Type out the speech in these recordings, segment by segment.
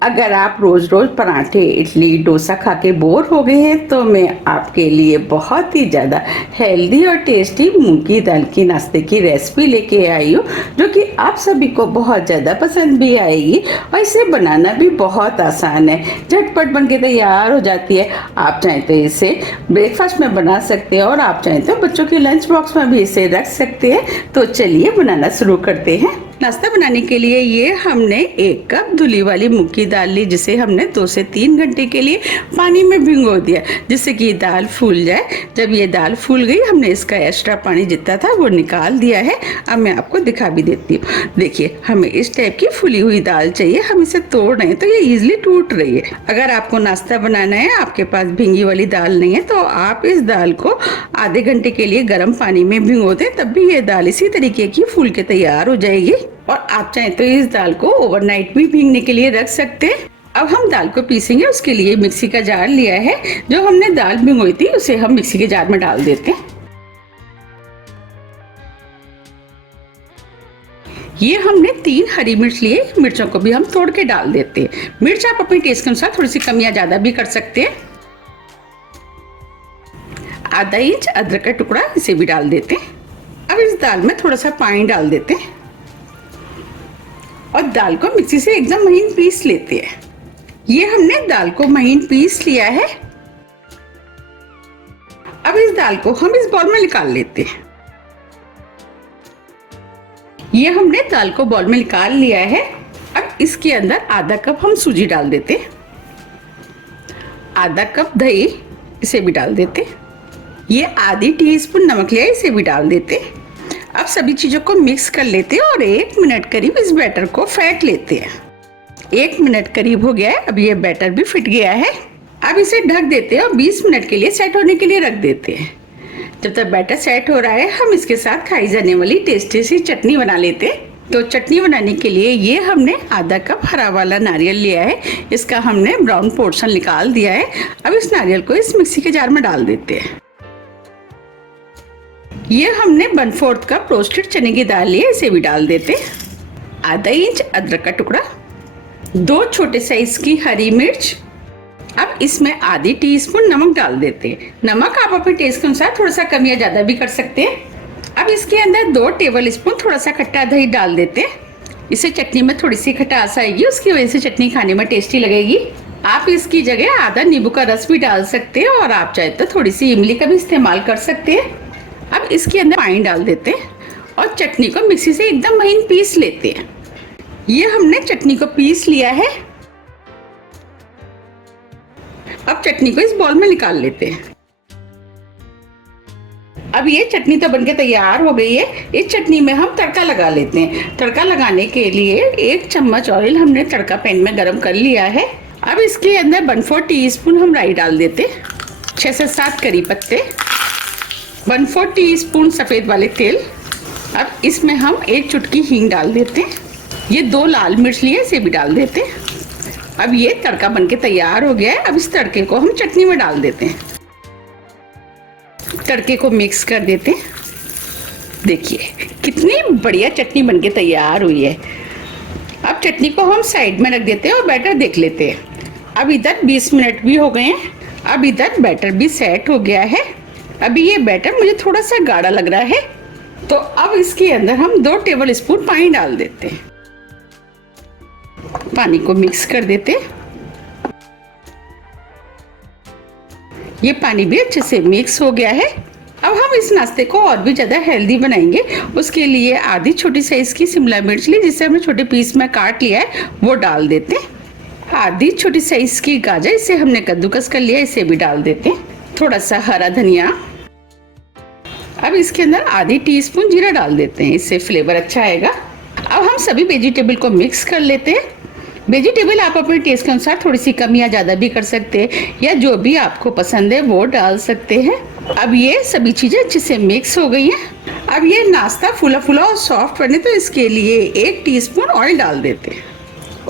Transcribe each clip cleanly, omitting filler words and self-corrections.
अगर आप रोज रोज पराठे इडली डोसा खा के बोर हो गए हैं तो मैं आपके लिए बहुत ही ज़्यादा हेल्दी और टेस्टी मूंग की दाल की नाश्ते की रेसिपी लेके आई हूँ, जो कि आप सभी को बहुत ज़्यादा पसंद भी आएगी और इसे बनाना भी बहुत आसान है। झटपट बन के तैयार हो जाती है। आप चाहें तो इसे ब्रेकफास्ट में बना सकते हैं और आप चाहें तो बच्चों के लंच बॉक्स में भी इसे रख सकते हैं। तो चलिए बनाना शुरू करते हैं। नाश्ता बनाने के लिए ये हमने 1 कप धुली वाली मूंग की दाल ली, जिसे हमने 2 से 3 घंटे के लिए पानी में भिगो दिया, जिससे कि दाल फूल जाए। जब ये दाल फूल गई, हमने इसका एक्स्ट्रा पानी जितना था वो निकाल दिया है। अब मैं आपको दिखा भी देती हूँ। देखिए, हमें इस टाइप की फूली हुई दाल चाहिए। हम इसे तोड़ रहे हैं तो ये इजिली टूट रही है। अगर आपको नाश्ता बनाना है, आपके पास भिंगी वाली दाल नहीं है, तो आप इस दाल को आधे घंटे के लिए गर्म पानी में भिगो दें, तब भी ये दाल इसी तरीके की फूल के तैयार हो जाएगी। और आप चाहें तो इस दाल को ओवरनाइट भी भीगने के लिए रख सकते हैं। अब हम दाल को पीसेंगे। उसके लिए मिक्सी का जार लिया है। जो हमने दाल भिगोई थी उसे हम मिक्सी के जार में डाल देते हैं। ये हमने 3 हरी मिर्च लिए। मिर्चों को भी हम तोड़ के डाल देते हैं। मिर्च आप अपने टेस्ट के अनुसार थोड़ी सी कम या ज्यादा भी कर सकते हैं। आधा इंच अदरक का टुकड़ा, इसे भी डाल देते हैं। अब इस दाल में थोड़ा सा पानी डाल देते हैं और दाल को मिक्सी से एकदम महीन पीस लेते हैं। ये हमने दाल को महीन पीस लिया है। अब इस दाल को हम इस बाउल में निकाल लेते हैं। ये हमने दाल को बाउल में निकाल लिया है। अब इसके अंदर आधा कप हम सूजी डाल देते हैं। आधा कप दही, इसे भी डाल देते हैं। ये आधी टीस्पून नमक लिया, इसे भी डाल देते हैं। अब सभी चीजों को मिक्स कर लेते हैं और 1 मिनट करीब इस बैटर को फेंट लेते हैं। 1 मिनट करीब हो गया है। अब ये बैटर भी फिट गया है। अब इसे ढक देते हैं और 20 मिनट के लिए सेट होने के लिए रख देते हैं। जब तक बैटर सेट हो रहा है, हम इसके साथ खाई जाने वाली टेस्टी सी चटनी बना लेते हैं। तो चटनी बनाने के लिए ये हमने आधा कप हरा वाला नारियल लिया है। इसका हमने ब्राउन पोर्शन निकाल दिया है। अब इस नारियल को इस मिक्सी के जार में डाल देते हैं। ये हमने 1/4 कप रोस्टेड चने की दाल ली है, इसे भी डाल देते हैं। आधा इंच अदरक का टुकड़ा, 2 छोटे साइज की हरी मिर्च। अब इसमें आधी टीस्पून नमक डाल देते हैं। नमक आप अपने टेस्ट के अनुसार थोड़ा सा कम या ज्यादा भी कर सकते हैं। अब इसके अंदर 2 टेबल स्पून थोड़ा सा खट्टा दही डाल देते हैं। इससे चटनी में थोड़ी सी खटास आएगी, उसकी वजह से चटनी खाने में टेस्टी लगेगी। आप इसकी जगह आधा नींबू का रस भी डाल सकते हैं और आप चाहे तो थोड़ी सी इमली का भी इस्तेमाल कर सकते हैं। अब इसके अंदर पानी डाल देते हैं और चटनी को मिक्सी से एकदम महीन पीस लेते हैं। ये हमने चटनी को पीस लिया है। अब चटनी को इस बाउल में निकाल लेते हैं। अब ये चटनी तो बनके तैयार हो गई है। इस चटनी में हम तड़का लगा लेते हैं। तड़का लगाने के लिए 1 चम्मच ऑयल हमने तड़का पैन में गरम कर लिया है। अब इसके अंदर 1/4 टीस्पून हम राई डाल देते हैं। 6 से 7 करी पत्ते, 1/4 टीस्पून सफेद वाले तेल। अब इसमें हम 1 चुटकी हींग डाल देते हैं। ये 2 लाल मिर्च लिए, इसे भी डाल देते हैं। अब ये तड़का बनके तैयार हो गया है। अब इस तड़के को हम चटनी में डाल देते हैं। तड़के को मिक्स कर देते हैं। देखिए कितनी बढ़िया चटनी बनके तैयार हुई है। अब चटनी को हम साइड में रख देते हैं और बैटर देख लेते हैं। अब इधर 20 मिनट भी हो गए हैं। अब इधर बैटर भी सेट हो गया है। अभी ये बैटर मुझे थोड़ा सा गाढ़ा लग रहा है, तो अब इसके अंदर हम 2 टेबल स्पून पानी डाल देते हैं। पानी को मिक्स कर देते हैं। ये पानी भी अच्छे से मिक्स हो गया है। अब हम इस नाश्ते को और भी ज्यादा हेल्दी बनाएंगे। उसके लिए आधी छोटी साइज की शिमला मिर्च ली, जिसे हमने छोटे पीस में काट लिया है, वो डाल देते हैं। आधी छोटी साइज की गाजर, इसे हमने कद्दूकस कर लिया, इसे भी डाल देते हैं। थोड़ा सा हरा धनिया। अब इसके अंदर आधी टीस्पून जीरा डाल देते हैं, इससे फ्लेवर अच्छा आएगा। अब हम सभी वेजिटेबल को मिक्स कर लेते हैं। वेजिटेबल आप अपने टेस्ट के अनुसार थोड़ी सी कम या ज्यादा भी कर सकते हैं, या जो भी आपको पसंद है वो डाल सकते हैं। अब ये सभी चीजें अच्छे से मिक्स हो गई हैं। अब ये नाश्ता फूला फूला और सॉफ्ट बने, तो इसके लिए 1 टीस्पून ऑयल डाल देते हैं।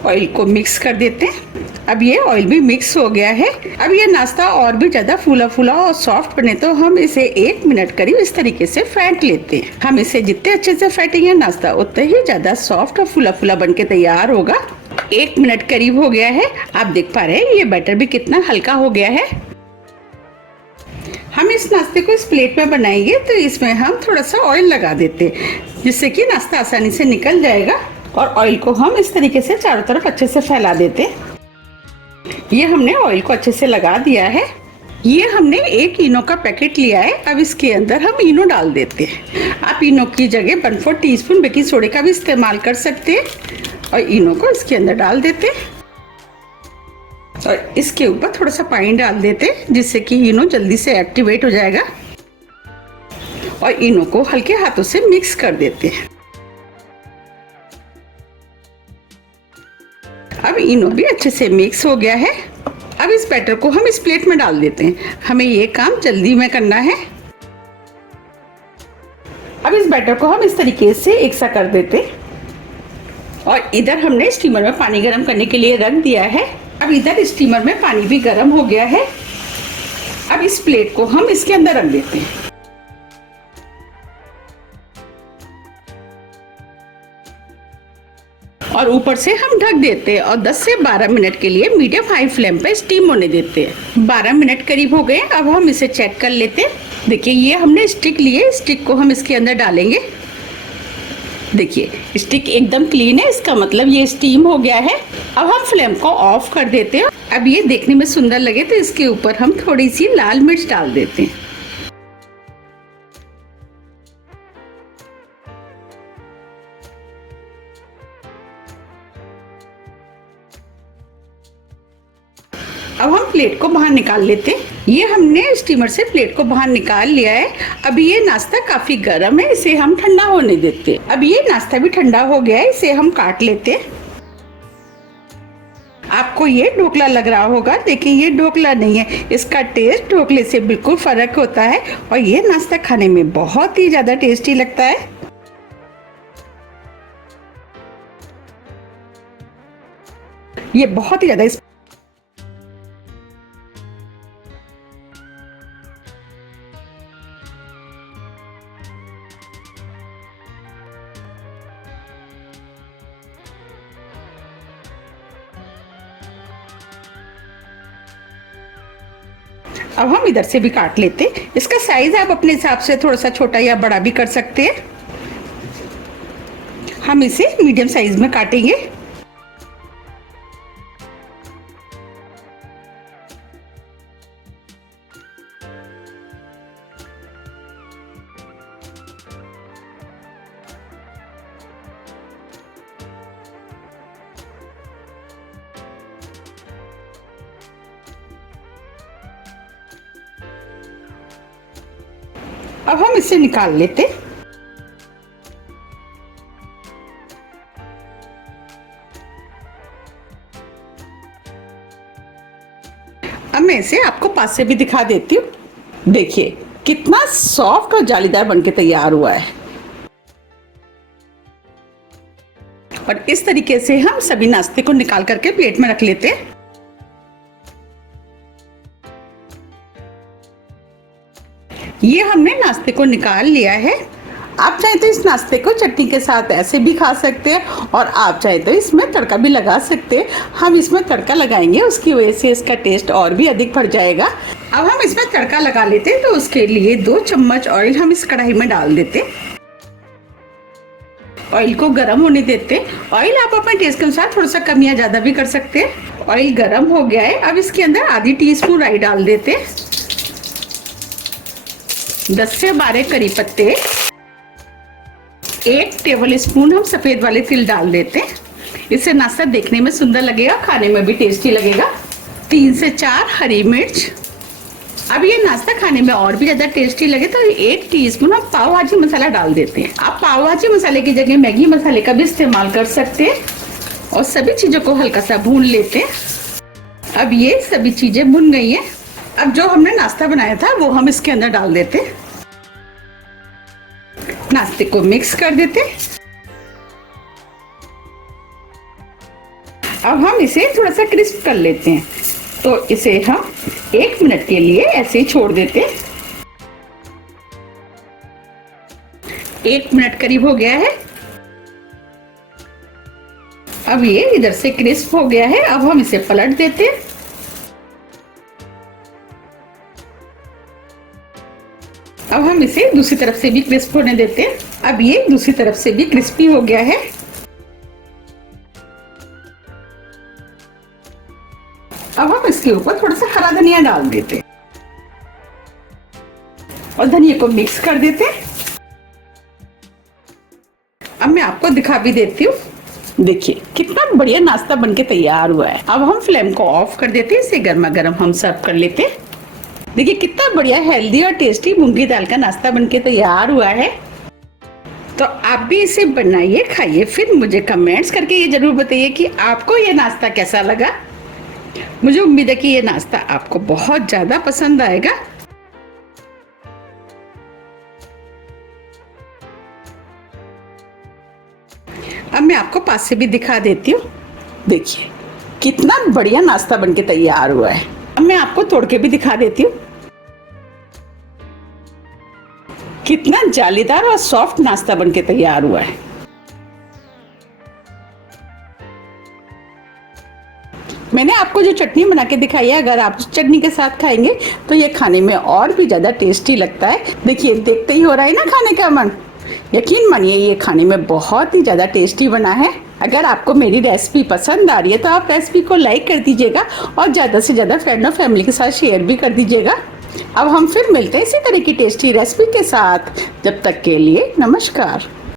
ऑयल को मिक्स कर देते हैं। अब ये ऑयल भी मिक्स हो गया है। अब ये नाश्ता और भी ज्यादा फूला फूला और सॉफ्ट बने, तो हम इसे 1 मिनट करीब इस तरीके से फेंट लेते हैं। हम इसे जितने अच्छे से फेंटेंगे नाश्ता, उतने ही ज्यादा सॉफ्ट और फूला फूला बन के तैयार होगा। 1 मिनट करीब हो गया है। आप देख पा रहे हैं ये बैटर भी कितना हल्का हो गया है। हम इस नाश्ते को इस प्लेट में बनाएंगे तो इसमें हम थोड़ा सा ऑयल लगा देते हैं जिससे कि नाश्ता आसानी से निकल जाएगा। और ऑयल को हम इस तरीके से चारों तरफ अच्छे से फैला देते हैं। ये हमने ऑयल को अच्छे से लगा दिया है। ये हमने 1 इनो का पैकेट लिया है। अब इसके अंदर हम इनो डाल देते हैं। आप इनो की जगह 1/4 टीस्पून बेकिंग सोडे का भी इस्तेमाल कर सकते हैं। और इनो को इसके अंदर डाल देते हैं और इसके ऊपर थोड़ा सा पानी डाल देते हैं जिससे कि इनो जल्दी से एक्टिवेट हो जाएगा। और इनो को हल्के हाथों से मिक्स कर देते हैं। अब इनो भी अच्छे से मिक्स हो गया है। अब इस बैटर को हम इस प्लेट में डाल देते हैं। हमें ये काम जल्दी में करना है। अब इस बैटर को हम इस तरीके से एक सा कर देते हैं। और इधर हमने स्टीमर में पानी गर्म करने के लिए रख दिया है। अब इधर स्टीमर में पानी भी गर्म हो गया है। अब इस प्लेट को हम इसके अंदर रख देते हैं। और ऊपर से हम ढक देते हैं और 10 से 12 मिनट के लिए मीडियम हाई फ्लेम पे स्टीम होने देते हैं। 12 मिनट करीब हो गए। अब हम इसे चेक कर लेते हैं। देखिए ये हमने स्टिक लिए, स्टिक को हम इसके अंदर डालेंगे। देखिए स्टिक एकदम क्लीन है, इसका मतलब ये स्टीम हो गया है। अब हम फ्लेम को ऑफ कर देते हैं। अब ये देखने में सुंदर लगे तो इसके ऊपर हम थोड़ी सी लाल मिर्च डाल देते हैं। अब हम प्लेट को बाहर निकाल लेते हैं। ये हमने स्टीमर से प्लेट को बाहर निकाल लिया है। अभी ये नाश्ता काफी गर्म है, इसे हम ठंडा होने देते हैं। अब ये नाश्ता भी ठंडा हो गया है, इसे हम काट लेते हैं। आपको ये ढोकला लग रहा होगा, देखिए ये ढोकला नहीं है, इसका टेस्ट ढोकले से बिल्कुल फर्क होता है। और ये नाश्ता खाने में बहुत ही ज्यादा टेस्टी लगता है। ये बहुत ही ज्यादा अब हम इधर से भी काट लेते हैं। इसका साइज आप अपने हिसाब से थोड़ा सा छोटा या बड़ा भी कर सकते हैं। हम इसे मीडियम साइज में काटेंगे। अब हम इसे निकाल लेते। अब मैं इसे आपको पास से भी दिखा देती हूँ। देखिए कितना सॉफ्ट और जालीदार बनके तैयार हुआ है। और इस तरीके से हम सभी नाश्ते को निकाल करके प्लेट में रख लेते हैं। ये हमने नाश्ते को निकाल लिया है। आप चाहे तो इस नाश्ते को चटनी के साथ ऐसे भी खा सकते हैं और आप चाहे तो इसमें तड़का भी लगा सकते हैं। हम इसमें तड़का लगाएंगे, उसकी वजह से इसका टेस्ट और भी अधिक बढ़ जाएगा। अब हम इसमें तड़का लगा लेते हैं, तो उसके लिए 2 चम्मच ऑयल हम इस कढ़ाई में डाल देते हैं। ऑयल को गर्म होने देते। ऑयल आप अपने टेस्ट के अनुसार थोड़ा सा कम या ज्यादा भी कर सकते हैं। ऑयल गर्म हो गया है। अब इसके अंदर आधी टीस्पून राई डाल देते हैं, 10 से 12 करी पत्ते, 1 टेबल स्पून हम सफेद वाले तिल डाल देते हैं। इससे नाश्ता देखने में सुंदर लगेगा, खाने में भी टेस्टी लगेगा। 3 से 4 हरी मिर्च। अब ये नाश्ता खाने में और भी ज्यादा टेस्टी लगे तो 1 टीस्पून हम पाव भाजी मसाला डाल देते हैं। आप पाव भाजी मसाले की जगह मैगी मसाले का भी इस्तेमाल कर सकते हैं। और सभी चीजों को हल्का सा भून लेते हैं। अब ये सभी चीजें भुन गई हैं। अब जो हमने नाश्ता बनाया था वो हम इसके अंदर डाल देते हैं। नाश्ते को मिक्स कर देते। अब हम इसे थोड़ा सा क्रिस्प कर लेते हैं, तो इसे हम 1 मिनट के लिए ऐसे ही छोड़ देते हैं। 1 मिनट करीब हो गया है। अब ये इधर से क्रिस्प हो गया है, अब हम इसे पलट देते हैं। अब हम इसे दूसरी तरफ से भी क्रिस्प होने देते हैं। अब ये दूसरी तरफ से भी क्रिस्पी हो गया है। अब हम इसके ऊपर थोड़ा सा हरा धनिया डाल देते हैं और धनिया को मिक्स कर देते हैं। अब मैं आपको दिखा भी देती हूँ। देखिए कितना बढ़िया नाश्ता बनके तैयार हुआ है। अब हम फ्लेम को ऑफ कर देते हैं, इसे गर्मा गर्म हम सर्व कर लेते हैं। देखिए कितना बढ़िया हेल्दी और टेस्टी मूंगी दाल का नाश्ता बनके तैयार हुआ है। तो आप भी इसे बनाइए, खाइए, फिर मुझे कमेंट्स करके ये जरूर बताइए कि आपको ये नाश्ता कैसा लगा। मुझे उम्मीद है कि ये नाश्ता आपको बहुत ज्यादा पसंद आएगा। अब मैं आपको पास से भी दिखा देती हूँ। देखिए कितना बढ़िया नाश्ता बनके तैयार हुआ है। अब मैं आपको तोड़ के भी दिखा देती हूँ। कितना जालीदार और सॉफ्ट नाश्ता बनके तैयार हुआ है। मैंने आपको जो चटनी बना के दिखाई है, अगर आप उस चटनी के साथ खाएंगे तो ये खाने में और भी ज्यादा टेस्टी लगता है। देखिए देखते ही हो रहा है ना खाने का मन। यकीन मानिए ये खाने में बहुत ही ज़्यादा टेस्टी बना है। अगर आपको मेरी रेसिपी पसंद आ रही है तो आप रेसिपी को लाइक कर दीजिएगा और ज़्यादा से ज़्यादा फ्रेंड और फैमिली के साथ शेयर भी कर दीजिएगा। अब हम फिर मिलते हैं इसी तरह की टेस्टी रेसिपी के साथ। जब तक के लिए नमस्कार।